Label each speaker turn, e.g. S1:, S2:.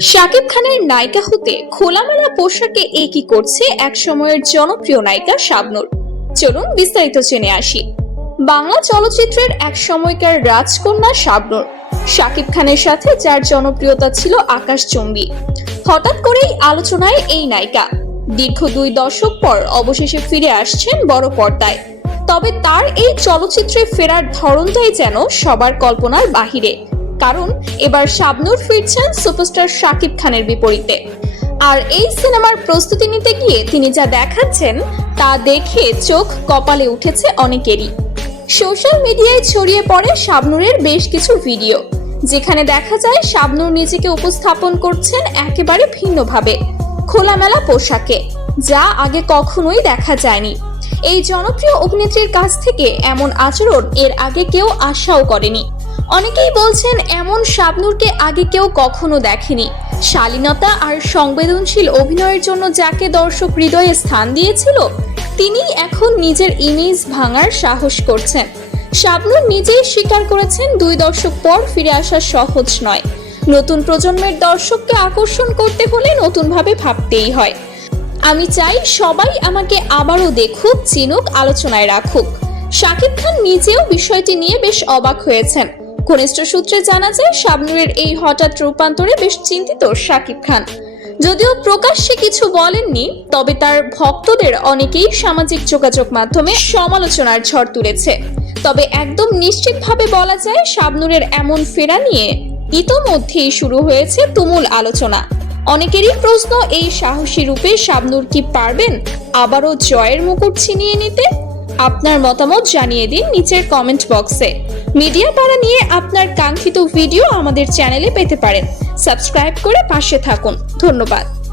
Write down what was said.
S1: শাকিব খানের নায়িকা হতে খোলামেলা পোশাকে একই করছে এক সময়ের জনপ্রিয় নায়িকা শাবনূর? চলুন বিস্তারিত জেনে আসি। বাংলা চলচ্চিত্রের এক সময়কার রাজকন্যা শাবনূর। শাকিব খানের সাথে যার জনপ্রিয়তা ছিল আকাশ চম্বি হঠাৎ করেই আলোচনায় এই নায়িকা। দীর্ঘ দুই দশক পর অবশেষে ফিরে আসছেন বড় পর্দায়। তবে তার এই চলচ্চিত্রে ফেরার ধরনটাই যেন সবার কল্পনার বাহিরে। কারণ এবার শাবনূর ফিরছেন সুপারস্টার শাকিব খানের বিপরীতে। আর এই সিনেমার প্রস্তুতি নিতে গিয়ে তিনি যা দেখাচ্ছেন, তা দেখে চোখ কপালে উঠেছে অনেকেরই। সোশ্যাল মিডিয়ায় ছড়িয়ে পড়ে শাবনুরের বেশ কিছু ভিডিও, যেখানে দেখা যায় শাবনূর নিজেকে উপস্থাপন করছেন একেবারে ভিন্নভাবে, খোলামেলা পোশাকে, যা আগে কখনোই দেখা যায়নি। এই জনপ্রিয় অভিনেত্রীর কাছ থেকে এমন আচরণ এর আগে কেউ আশাও করেনি। অনেকেই বলছেন এমন শাবনুরকে আগে কেউ কখনো দেখেনি। শালীনতা আর সংবেদনশীল অভিনয়ের জন্য যাকে দর্শক হৃদয়ে স্থান দিয়েছিল তিনি এখন নিজের ইমেজ ভাঙার সাহস করছেন। শাবনুর নিজেই স্বীকার করেছেন, দুই দশক পর ফিরে আসা সহজ নয়। নতুন প্রজন্মের দর্শককে আকর্ষণ করতে হলে নতুনভাবে ভাবতেই হয়। আমি চাই সবাই আমাকে আবারও দেখুক, চিনুক, আলোচনায় রাখুক। শাকিব খান নিজেও বিষয়টি নিয়ে বেশ অবাক হয়েছেন। ঘনিষ্ঠ সূত্রে জানা যায়, শাবনূরের এই হঠাৎ রূপান্তরে বেশ চিন্তিত শাকিব খান। যদিও প্রকাশ্যে কিছু বলেননি, তবে তার ভক্তদের অনেকেই সামাজিক যোগাযোগ মাধ্যমে সমালোচনার ঝড় তুলেছে। তবে একদম নিশ্চিতভাবে বলা যায়, শাবনুরের এমন ফেরা নিয়ে ইতোমধ্যেই শুরু হয়েছে তুমুল আলোচনা। অনেকেরই প্রশ্ন, এই সাহসী রূপে শাবনূর কি পারবেন? আবারও জয়ের মুকুট ছিনিয়ে নিতে? আপনার মতামত জানিয়ে দিন নিচের কমেন্ট বক্সে মিডিয়া পাড়া নিয়ে আপনার কাঙ্ক্ষিত ভিডিও আমাদের চ্যানেলে পেতে পারেন। সাবস্ক্রাইব করে পাশে থাকুন। ধন্যবাদ।